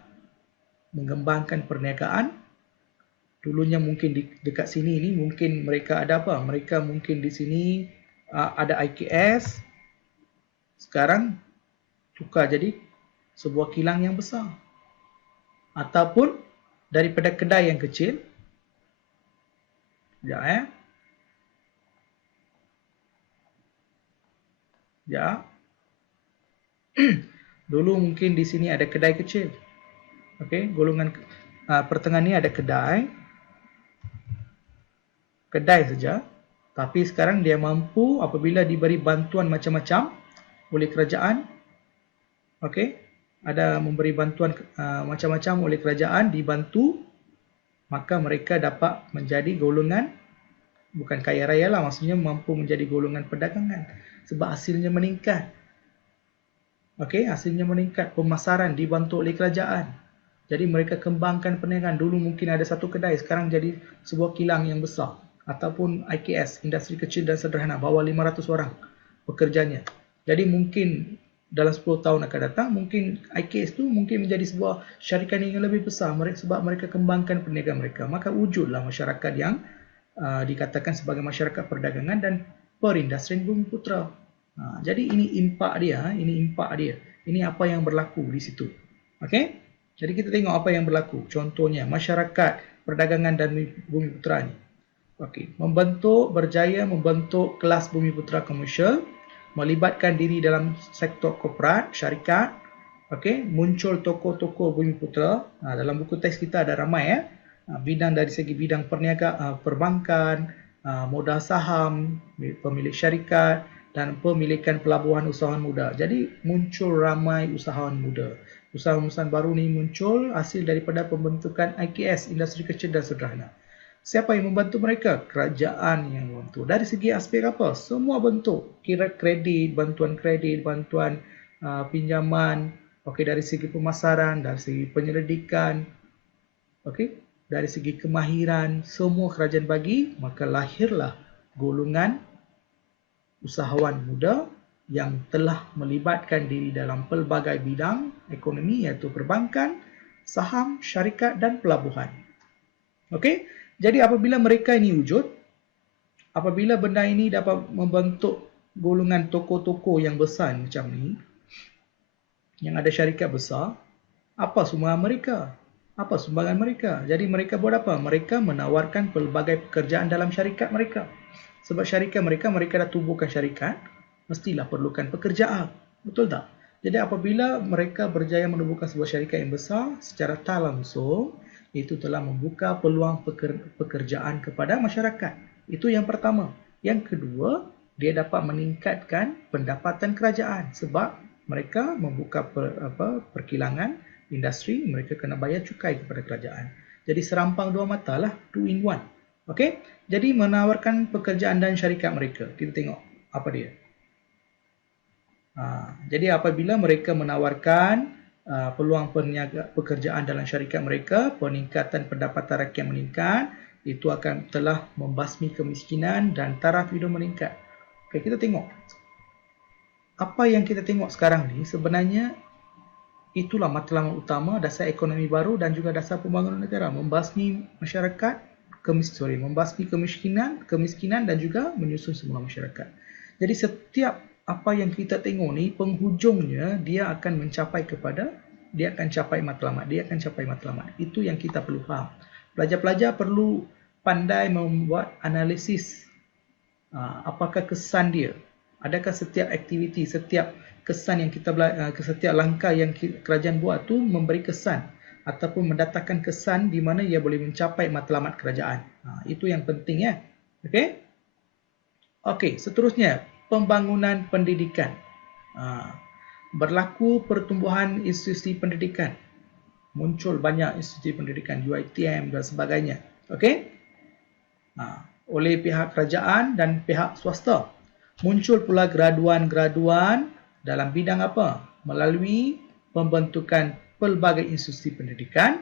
mengembangkan perniagaan. Dulunya mungkin dekat sini ini mungkin mereka ada apa? Mereka mungkin di sini ada IKS. Sekarang tukar jadi sebuah kilang yang besar. Ataupun daripada kedai yang kecil. Dulu mungkin di sini ada kedai kecil. Golongan pertengahan ni ada kedai saja. Tapi sekarang dia mampu apabila diberi bantuan macam-macam oleh kerajaan. Ada memberi bantuan macam-macam oleh kerajaan, dibantu, maka mereka dapat menjadi golongan bukan kaya raya lah, maksudnya mampu menjadi golongan perdagangan sebab hasilnya meningkat. Hasilnya meningkat, pemasaran dibantu oleh kerajaan. Jadi mereka kembangkan perniagaan. Dulu mungkin ada satu kedai, sekarang jadi sebuah kilang yang besar. Ataupun IKS, industri kecil dan sederhana, bawah 500 orang pekerjanya. Jadi mungkin dalam 10 tahun akan datang, mungkin IKS itu mungkin menjadi sebuah syarikat yang lebih besar sebab mereka kembangkan perniagaan mereka. Maka wujudlah masyarakat yang dikatakan sebagai masyarakat perdagangan dan perindustrian Bumiputera. Jadi ini impak dia, Ini apa yang berlaku di situ. Jadi kita tengok apa yang berlaku. Contohnya masyarakat perdagangan dan Bumiputera ni. Berjaya membentuk kelas Bumiputera komersial, melibatkan diri dalam sektor korporat, syarikat. Muncul tokoh-tokoh Bumiputera. Dalam buku teks kita ada ramai bidang dari segi bidang perniagaan, perbankan, modal saham, pemilik syarikat dan pemilikan pelabuhan usahawan muda. Jadi muncul ramai usahawan muda. Usahawan baru ni muncul hasil daripada pembentukan IKS, industri kecil dan sederhana. Siapa yang membantu mereka? Kerajaan yang membantu. Dari segi aspek apa? Semua bentuk. Kira kredit, bantuan pinjaman, dari segi pemasaran, dari segi penyelidikan, dari segi kemahiran, semua kerajaan bagi, maka lahirlah golongan usahawan muda yang telah melibatkan diri dalam pelbagai bidang ekonomi iaitu perbankan, saham, syarikat dan pelabuhan. Jadi apabila mereka ini wujud, apabila benda ini dapat membentuk golongan tokoh-tokoh yang besar macam ni, yang ada syarikat besar, apa sumbangan mereka? Apa sumbangan mereka? Jadi mereka buat apa? Mereka menawarkan pelbagai pekerjaan dalam syarikat mereka. Sebab syarikat mereka dah tubuhkan syarikat, mestilah perlukan pekerjaan. Betul tak? Jadi apabila mereka berjaya menubuhkan sebuah syarikat yang besar, secara tak langsung, itu telah membuka peluang pekerjaan kepada masyarakat. Itu yang pertama. Yang kedua, dia dapat meningkatkan pendapatan kerajaan sebab mereka membuka perkilangan industri, mereka kena bayar cukai kepada kerajaan. Jadi serampang dua mata lah, 2 in 1. Okey? Jadi menawarkan pekerjaan dan syarikat mereka. Kita tengok apa dia. Jadi apabila mereka menawarkan peluang pekerjaan dalam syarikat mereka, peningkatan pendapatan rakyat meningkat, itu akan telah membasmi kemiskinan dan taraf hidup meningkat. Okay, kita tengok. Apa yang kita tengok sekarang ni sebenarnya itulah matlamat utama dasar ekonomi baru dan juga dasar pembangunan negara, membasmi masyarakat, membasmi kemiskinan dan juga menyusun semula masyarakat. Jadi setiap apa yang kita tengok ni penghujungnya dia akan mencapai matlamat. Itu yang kita perlu faham. Pelajar-pelajar perlu pandai membuat analisis apakah kesan dia. Adakah setiap aktiviti, setiap kesan yang setiap langkah yang kerajaan buat tu memberi kesan ataupun mendatangkan kesan di mana ia boleh mencapai matlamat kerajaan. Itu yang penting ya. Okey, seterusnya pembangunan pendidikan. Berlaku pertumbuhan institusi pendidikan. Muncul banyak institusi pendidikan, UiTM dan sebagainya. Okey? Oleh pihak kerajaan dan pihak swasta. Muncul pula graduan-graduan dalam bidang apa? Melalui pembentukan pelbagai institusi pendidikan,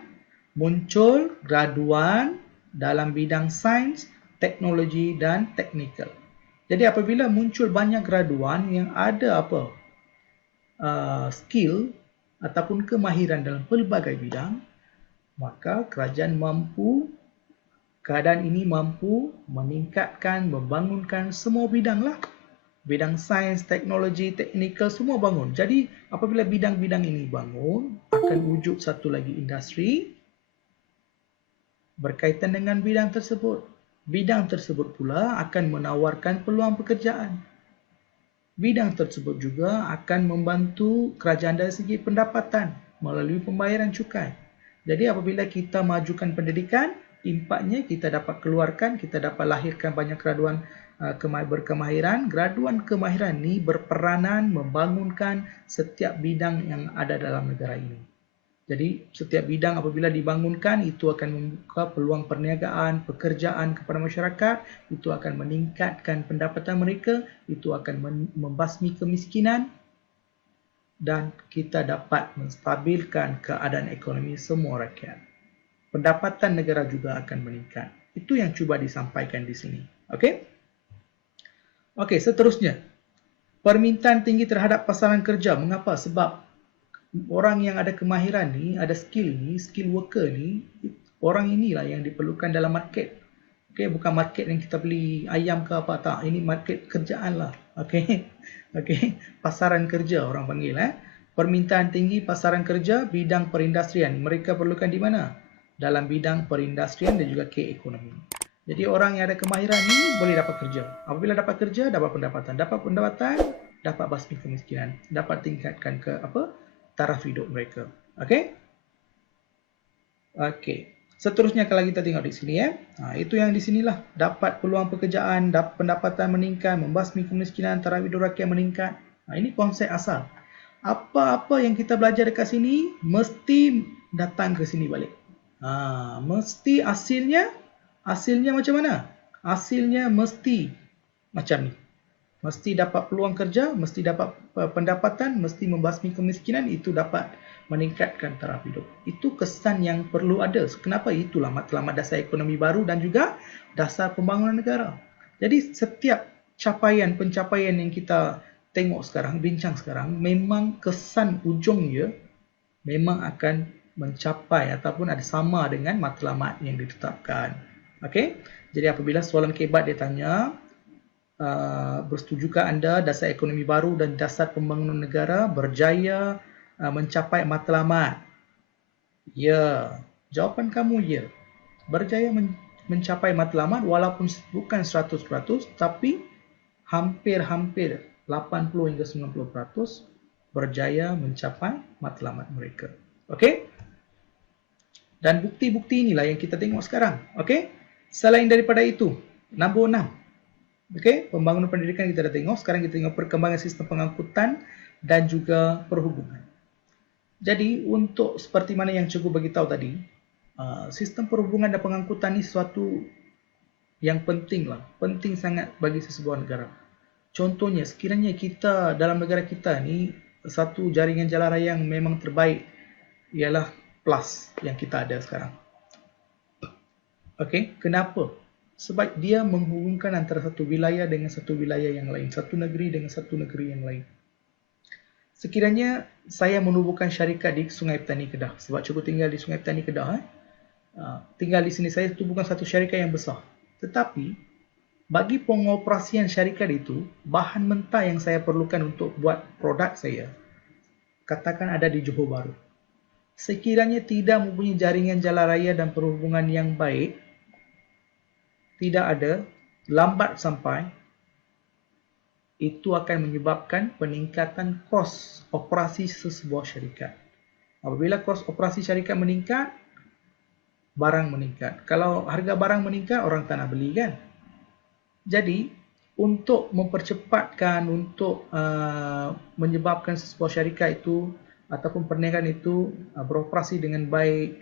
muncul graduan dalam bidang sains, teknologi dan teknikal. Jadi apabila muncul banyak graduan yang ada skill ataupun kemahiran dalam pelbagai bidang, maka keadaan ini mampu meningkatkan, membangunkan semua bidang lah. Bidang sains, teknologi, teknikal semua bangun. Jadi apabila bidang-bidang ini bangun, akan wujud satu lagi industri berkaitan dengan bidang tersebut. Bidang tersebut pula akan menawarkan peluang pekerjaan. Bidang tersebut juga akan membantu kerajaan dari segi pendapatan melalui pembayaran cukai. Jadi apabila kita majukan pendidikan, impaknya kita dapat keluarkan, kita dapat lahirkan banyak graduan berkemahiran. Graduan kemahiran ini berperanan membangunkan setiap bidang yang ada dalam negara ini. Jadi setiap bidang apabila dibangunkan, itu akan membuka peluang perniagaan, pekerjaan kepada masyarakat, itu akan meningkatkan pendapatan mereka, itu akan membasmi kemiskinan dan kita dapat menstabilkan keadaan ekonomi semua rakyat. Pendapatan negara juga akan meningkat. Itu yang cuba disampaikan di sini. Okey, seterusnya. Permintaan tinggi terhadap pasaran kerja. Mengapa? Sebab orang yang ada kemahiran ni, ada skill ni, skill worker ni, orang inilah yang diperlukan dalam market. Bukan market yang kita beli ayam ke apa tak. Ini market kerjaan lah. Pasaran kerja orang panggil. Permintaan tinggi pasaran kerja, bidang perindustrian. Mereka perlukan di mana? Dalam bidang perindustrian dan juga keekonomi. Jadi orang yang ada kemahiran ni boleh dapat kerja. Apabila dapat kerja, dapat pendapatan. Dapat pendapatan, dapat basmi kemiskinan. Dapat tingkatkan taraf hidup mereka. Seterusnya kalau kita tengok di sini itu yang di sinilah dapat peluang pekerjaan, dapat pendapatan meningkat, membasmi kemiskinan, taraf hidup rakyat meningkat. Ini konsep asal. Apa-apa yang kita belajar dekat sini mesti datang ke sini balik. Mesti hasilnya macam mana? Hasilnya mesti macam ni. Mesti dapat peluang kerja, mesti dapat pendapatan, mesti membasmi kemiskinan, itu dapat meningkatkan taraf hidup. Itu kesan yang perlu ada. Kenapa? Itulah matlamat dasar ekonomi baru dan juga dasar pembangunan negara. Jadi setiap pencapaian yang kita tengok sekarang, bincang sekarang, memang kesan ujungnya memang akan mencapai ataupun ada sama dengan matlamat yang ditetapkan. Jadi apabila soalan kebat dia tanya, bersetujukah anda dasar ekonomi baru dan dasar pembangunan negara berjaya mencapai matlamat? Ya, jawapan kamu ya. Berjaya mencapai matlamat walaupun bukan 100%, tapi hampir-hampir 80 hingga 90% berjaya mencapai matlamat mereka. Dan bukti-bukti inilah yang kita tengok sekarang. Okey? Selain daripada itu, nombor 6. Okey, pembangunan pendidikan kita dah tengok. Sekarang kita tengok perkembangan sistem pengangkutan dan juga perhubungan. Jadi, untuk seperti mana yang cikgu beritahu tadi, sistem perhubungan dan pengangkutan ni sesuatu yang penting lah. Penting sangat bagi sesebuah negara. Contohnya, sekiranya kita dalam negara kita ni, satu jaringan jalan raya yang memang terbaik ialah PLUS yang kita ada sekarang. Okey, kenapa? Sebab dia menghubungkan antara satu wilayah dengan satu wilayah yang lain, satu negeri dengan satu negeri yang lain. Sekiranya saya menubuhkan syarikat di Sungai Petani Kedah, sebab cikgu tinggal di Sungai Petani Kedah, tinggal di sini, saya tubuhkan satu syarikat yang besar. Tetapi, bagi pengoperasian syarikat itu, bahan mentah yang saya perlukan untuk buat produk saya, katakan ada di Johor Bahru. Sekiranya tidak mempunyai jaringan jalan raya dan perhubungan yang baik, tidak ada, lambat sampai, itu akan menyebabkan peningkatan kos operasi sesebuah syarikat. Apabila kos operasi syarikat meningkat, barang meningkat. Kalau harga barang meningkat, orang tak nak beli kan? Jadi, untuk mempercepatkan, untuk menyebabkan sesebuah syarikat itu ataupun perniagaan itu beroperasi dengan baik,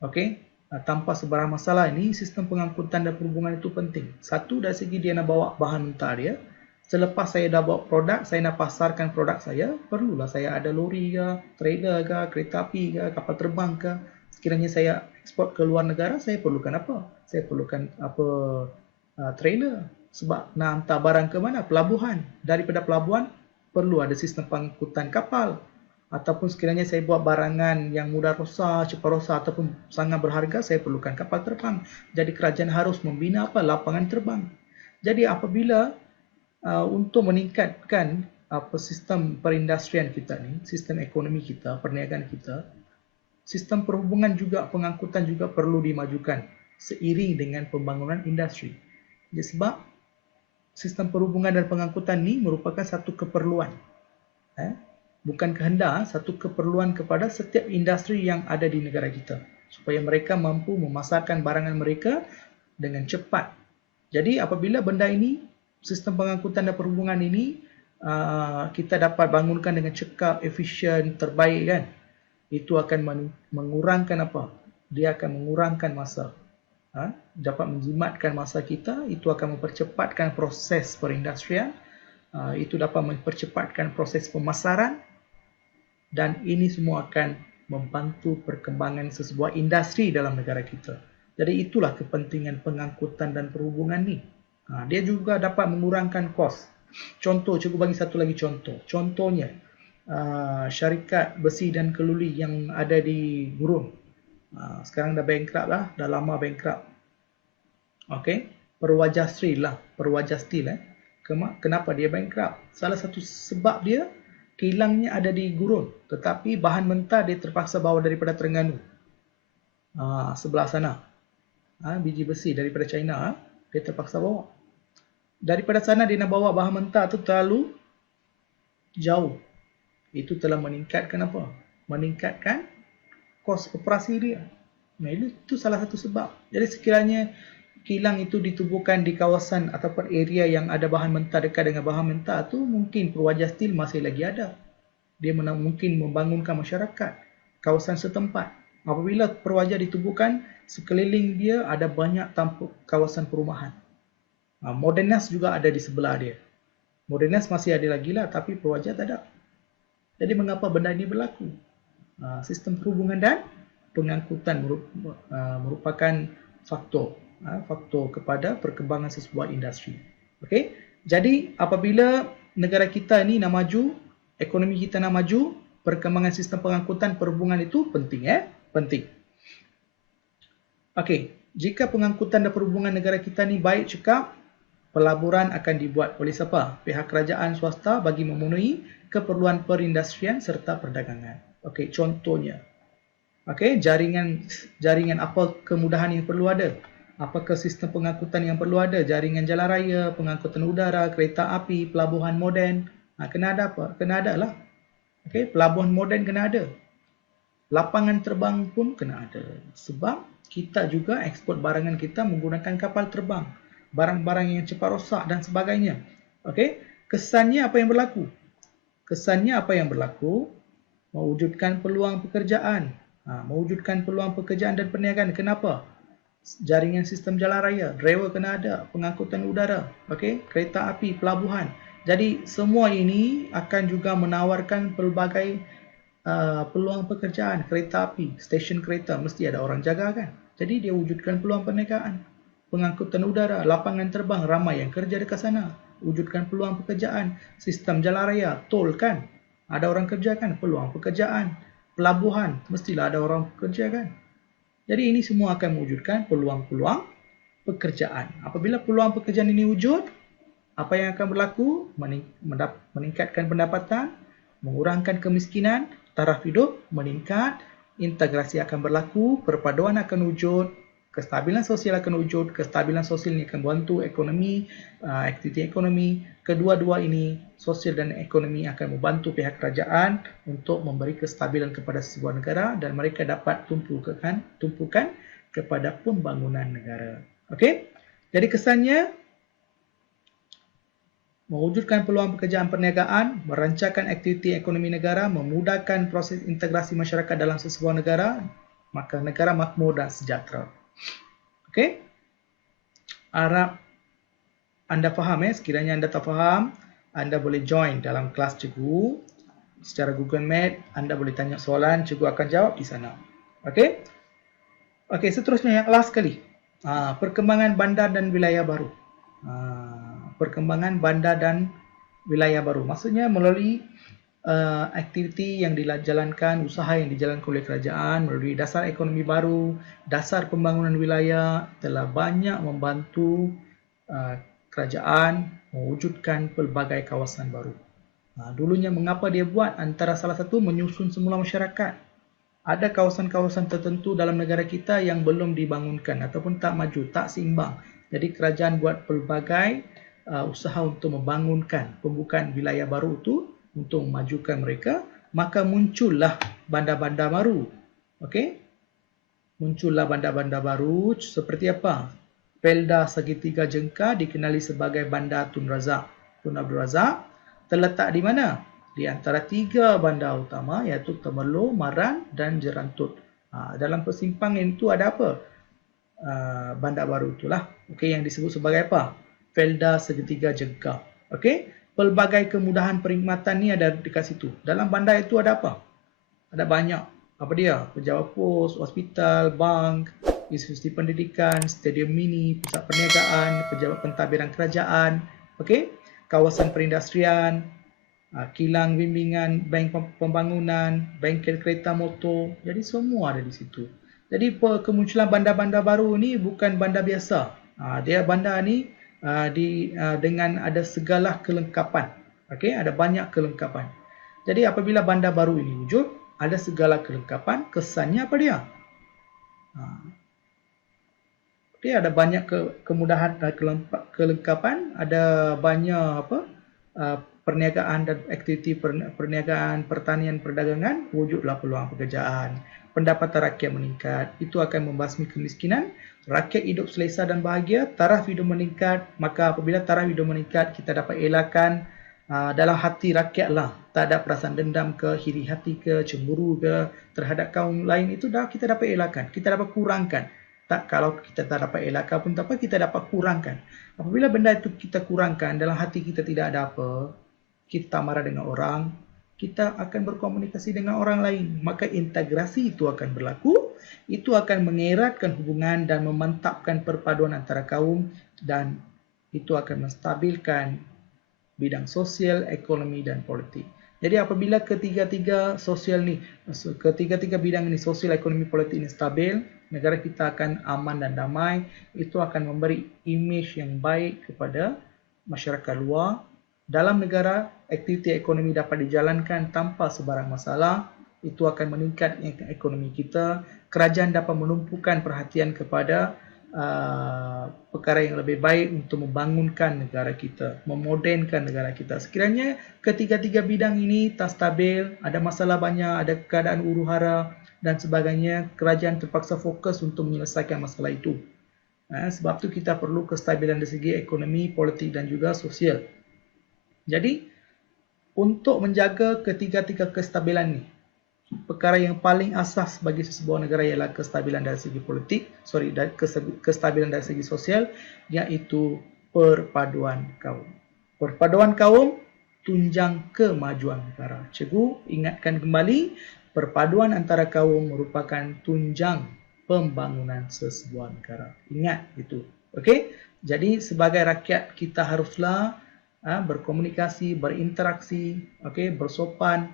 okey, tanpa sebarang masalah, ini sistem pengangkutan dan perhubungan itu penting. Satu, dari segi dia nak bawa bahan mentah dia. Selepas saya dah bawa produk, saya nak pasarkan produk saya, perlulah saya ada lori ke, trailer ke, kereta api ke, kapal terbang ke. Sekiranya saya ekspor ke luar negara, saya perlukan apa? Saya perlukan trailer. Sebab nak hantar barang ke mana? Pelabuhan. Daripada pelabuhan, perlu ada sistem pengangkutan kapal. Ataupun sekiranya saya buat barangan yang mudah rosak, cepat rosak ataupun sangat berharga, saya perlukan kapal terbang. Jadi kerajaan harus membina lapangan terbang. Jadi apabila untuk meningkatkan sistem perindustrian kita ni, sistem ekonomi kita, perniagaan kita, sistem perhubungan juga, pengangkutan juga perlu dimajukan seiring dengan pembangunan industri. Jadi sebab sistem perhubungan dan pengangkutan ni merupakan satu keperluan. Bukan kehendak, satu keperluan kepada setiap industri yang ada di negara kita. Supaya mereka mampu memasarkan barangan mereka dengan cepat. Jadi apabila benda ini, sistem pengangkutan dan perhubungan ini, kita dapat bangunkan dengan cekap, efisien, terbaik kan, itu akan mengurangkan apa? Dia akan mengurangkan masa. Dapat menjimatkan masa kita, itu akan mempercepatkan proses perindustrian, itu dapat mempercepatkan proses pemasaran, dan ini semua akan membantu perkembangan sesebuah industri dalam negara kita. Jadi itulah kepentingan pengangkutan dan perhubungan ni. Dia juga dapat mengurangkan kos. Contoh, cikgu bagi satu lagi contoh. Contohnya, syarikat besi dan keluli yang ada di Gurun. Sekarang dah bankrupt lah, dah lama bankrupt. Okey, Perwajah Steel lah, Perwajah Steel. Kenapa dia bankrupt? Salah satu sebab dia, kilangnya ada di Gurun, tetapi bahan mentah dia terpaksa bawa daripada Terengganu, sebelah sana. Biji besi daripada China, dia terpaksa bawa. Daripada sana dia nak bawa bahan mentah tu terlalu jauh. Itu telah meningkatkan apa? Meningkatkan kos operasi dia. Itu salah satu sebab. Jadi sekiranya kilang itu ditubuhkan di kawasan ataupun area yang ada bahan mentah, dekat dengan bahan mentah tu, mungkin Perwajah Steel masih lagi ada. Dia mungkin membangunkan masyarakat, kawasan setempat. Apabila Perwajah ditubuhkan, sekeliling dia ada banyak tampuk kawasan perumahan. Modernas juga ada di sebelah dia. Modernas masih ada lagi lah, tapi Perwajah tak ada. Jadi mengapa benda ini berlaku? Sistem perhubungan dan pengangkutan merupakan faktor kepada perkembangan sesebuah industri. Okey, jadi apabila negara kita ni nak maju, ekonomi kita nak maju, perkembangan sistem pengangkutan perhubungan itu penting. Penting. Okey, jika pengangkutan dan perhubungan negara kita ni baik cekap, pelaburan akan dibuat oleh siapa? Pihak kerajaan swasta bagi memenuhi keperluan perindustrian serta perdagangan. Okey, contohnya. Okey, jaringan apa kemudahan yang perlu ada? Apakah sistem pengangkutan yang perlu ada? Jaringan jalan raya, pengangkutan udara, kereta api, pelabuhan moden. Kena ada apa? Kena ada lah. Okey, pelabuhan moden kena ada. Lapangan terbang pun kena ada. Sebab kita juga ekspor barangan kita menggunakan kapal terbang. Barang-barang yang cepat rosak dan sebagainya. Okey, kesannya apa yang berlaku? Kesannya apa yang berlaku? Mewujudkan peluang pekerjaan. Mewujudkan peluang pekerjaan dan perniagaan. Kenapa? Jaringan sistem jalan raya, driver kena ada, pengangkutan udara, okey, kereta api, pelabuhan. Jadi semua ini akan juga menawarkan pelbagai peluang pekerjaan. Kereta api, stesen kereta mesti ada orang jaga kan. Jadi dia wujudkan peluang perniagaan. Pengangkutan udara, lapangan terbang, ramai yang kerja dekat sana. Wujudkan peluang pekerjaan. Sistem jalan raya, tol kan, ada orang kerja kan, peluang pekerjaan. Pelabuhan, mestilah ada orang kerja kan. Jadi ini semua akan mewujudkan peluang-peluang pekerjaan. Apabila peluang pekerjaan ini wujud, apa yang akan berlaku? Meningkatkan pendapatan, mengurangkan kemiskinan, taraf hidup meningkat, integrasi akan berlaku, perpaduan akan wujud, kestabilan sosial akan wujud. Kestabilan sosial ini akan membantu ekonomi, aktiviti ekonomi. Kedua-dua ini, sosial dan ekonomi, akan membantu pihak kerajaan untuk memberi kestabilan kepada sebuah negara dan mereka dapat tumpukan kepada pembangunan negara. Okey? Jadi kesannya, mewujudkan peluang pekerjaan perniagaan, merancangkan aktiviti ekonomi negara, memudahkan proses integrasi masyarakat dalam sesebuah negara, maka negara makmur dan sejahtera. Okey? Harap anda faham. Sekiranya anda tak faham, anda boleh join dalam kelas cikgu secara Google Meet. Anda boleh tanya soalan, cikgu akan jawab di sana. Okey? Okey, seterusnya yang last sekali. Perkembangan bandar dan wilayah baru. Perkembangan bandar dan wilayah baru. Maksudnya melalui aktiviti yang dijalankan, usaha yang dijalankan oleh kerajaan melalui dasar ekonomi baru, dasar pembangunan wilayah telah banyak membantu kerajaan mewujudkan pelbagai kawasan baru. Dulunya mengapa dia buat? Antara salah satu menyusun semula masyarakat. Ada kawasan-kawasan tertentu dalam negara kita yang belum dibangunkan ataupun tak maju, tak seimbang. Jadi kerajaan buat pelbagai usaha untuk membangunkan pembukaan wilayah baru itu untuk memajukan mereka, maka muncullah bandar-bandar baru. Okey? Muncullah bandar-bandar baru seperti apa? Pelda Segitiga Jengka dikenali sebagai Bandar Tun Razak. Tun Abdul Razak terletak di mana? Di antara 3 bandar utama, iaitu Temerloh, Maran dan Jerantut. Dalam persimpangan itu ada apa? Bandar baru itulah. Okey, yang disebut sebagai apa? Pelda Segitiga Jengka. Okey? Pelbagai kemudahan perkhidmatan ni ada dekat situ. Dalam bandar itu ada apa? Ada banyak. Apa dia? Pejabat pos, hospital, bank, institusi pendidikan, stadium mini, pusat perniagaan, pejabat pentadbiran kerajaan, okey? Kawasan perindustrian, kilang bimbingan, bank pembangunan, bengkel kereta motor. Jadi semua ada di situ. Jadi kemunculan bandar-bandar baru ni bukan bandar biasa. Dia bandar ni dengan ada segala kelengkapan. Okey, ada banyak kelengkapan. Jadi apabila bandar baru ini wujud, ada segala kelengkapan, kesannya apa dia? Okey, ada banyak kemudahan dan kelengkapan, ada banyak perniagaan dan aktiviti perniagaan, pertanian, perdagangan, wujudlah peluang pekerjaan. Pendapatan rakyat meningkat, itu akan membasmi kemiskinan, rakyat hidup selesa dan bahagia, taraf hidup meningkat. Maka apabila taraf hidup meningkat, kita dapat elakkan dalam hati rakyat lah, tak ada perasaan dendam ke, iri hati ke, cemburu ke terhadap kaum lain, itu dah kita dapat elakkan, kita dapat kurangkan. Tak, kalau kita tak dapat elakkan pun tak apa, kita dapat kurangkan. Apabila benda itu kita kurangkan, dalam hati kita tidak ada apa, kita marah dengan orang, kita akan berkomunikasi dengan orang lain, maka integrasi itu akan berlaku, itu akan mengeratkan hubungan dan memantapkan perpaduan antara kaum, dan itu akan menstabilkan bidang sosial, ekonomi dan politik. Jadi apabila ketiga-tiga bidang ini, sosial, ekonomi, politik ini stabil, negara kita akan aman dan damai. Itu akan memberi imej yang baik kepada masyarakat luar. Dalam negara, aktiviti ekonomi dapat dijalankan tanpa sebarang masalah. Itu akan meningkatkan ekonomi kita. Kerajaan dapat menumpukan perhatian kepada perkara yang lebih baik untuk membangunkan negara kita, memodernkan negara kita. Sekiranya ketiga-tiga bidang ini tak stabil, ada masalah banyak, ada keadaan huru-hara, dan sebagainya, kerajaan terpaksa fokus untuk menyelesaikan masalah itu. Sebab tu kita perlu kestabilan dari segi ekonomi, politik dan juga sosial. Jadi, untuk menjaga ketiga-tiga kestabilan ni, perkara yang paling asas bagi sebuah negara ialah kestabilan dari segi politik, kestabilan dari segi sosial, iaitu perpaduan kaum. Perpaduan kaum tunjang kemajuan negara. Cikgu ingatkan kembali, perpaduan antara kaum merupakan tunjang pembangunan sesebuah negara. Ingat itu. Okey? Jadi sebagai rakyat kita haruslah berkomunikasi, berinteraksi, okey, bersopan,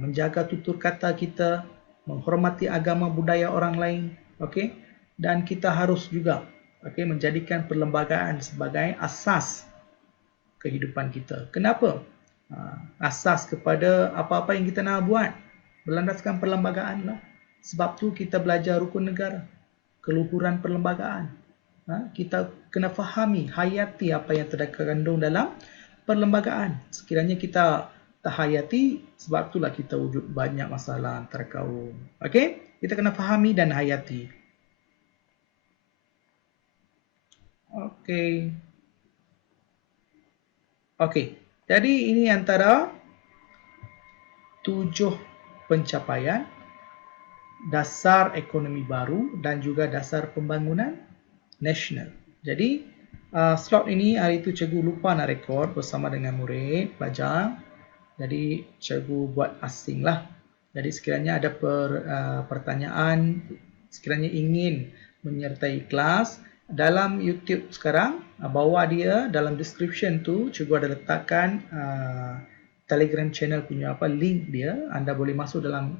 menjaga tutur kata kita, menghormati agama budaya orang lain, okey? Dan kita harus juga menjadikan perlembagaan sebagai asas kehidupan kita. Kenapa? Asas kepada apa-apa yang kita nak buat berlandaskan perlembagaan lah. Sebab tu kita belajar rukun negara, keluhuran perlembagaan. Kita kena fahami, hayati apa yang terkandung dalam perlembagaan. Sekiranya kita tak hayati, sebab itulah kita wujud banyak masalah antara kaum. Okey? Kita kena fahami dan hayati. Okey. Okey. Jadi ini antara 7 pencapaian dasar ekonomi baru dan juga dasar pembangunan nasional. Jadi slot ini hari itu cikgu lupa nak rekod bersama dengan murid pelajar. Jadi cikgu buat asing lah. Jadi sekiranya ada pertanyaan, sekiranya ingin menyertai kelas dalam YouTube sekarang, bawah dia dalam description tu cikgu ada letakkan Telegram channel punya link dia. Anda boleh masuk dalam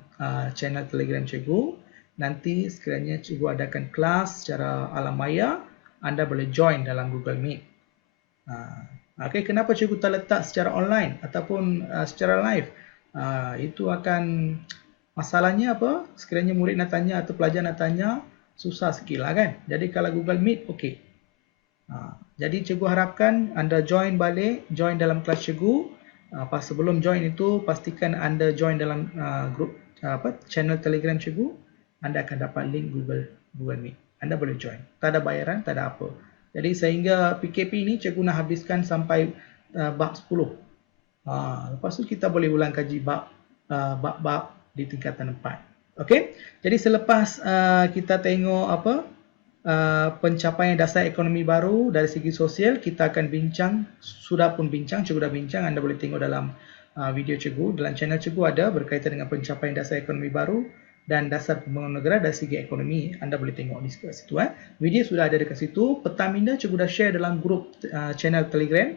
channel Telegram cikgu. Nanti sekiranya cikgu adakan kelas secara alam maya, anda boleh join dalam Google Meet. Okey, kenapa cikgu tak letak secara online ataupun secara live? Itu akan masalahnya apa? Sekiranya murid nak tanya atau pelajar nak tanya, susah sikit lah kan. Jadi kalau Google Meet, okey. Jadi cikgu harapkan anda join balik, join dalam kelas cikgu. Sebelum join itu, pastikan anda join dalam grup channel Telegram cikgu. Anda akan dapat link Google Meet. Anda boleh join. Tak ada bayaran, tak ada apa. Jadi sehingga PKP ini cikgu nak habiskan sampai bab 10. Lepas tu kita boleh ulang kaji bab di tingkatan 4. Okey? Jadi selepas kita tengok pencapaian dasar ekonomi baru dari segi sosial, kita akan bincang, cikgu dah bincang, anda boleh tengok dalam video cikgu, dalam channel cikgu ada berkaitan dengan pencapaian dasar ekonomi baru dan dasar pembangunan negara dari segi ekonomi. Anda boleh tengok di situ. Video sudah ada dekat situ. Petaminda cikgu dah share dalam grup channel Telegram.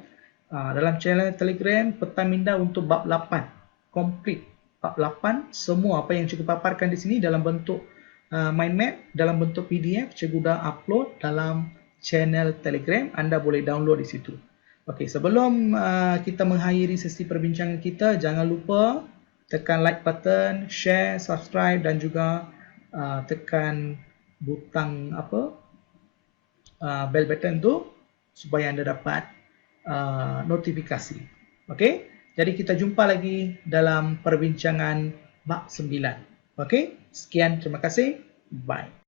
Dalam channel Telegram, Petaminda untuk bab 8. Complete. Bab 8, semua apa yang cikgu paparkan di sini dalam bentuk mind map, dalam bentuk PDF, cikgu dah upload dalam channel Telegram. Anda boleh download di situ. Okey, sebelum kita mengakhiri sesi perbincangan kita, jangan lupa tekan like button, share, subscribe dan juga tekan butang bell button tu supaya anda dapat notifikasi. Okey? Jadi kita jumpa lagi dalam perbincangan bab 9. Okey? Sekian, terima kasih. Bye.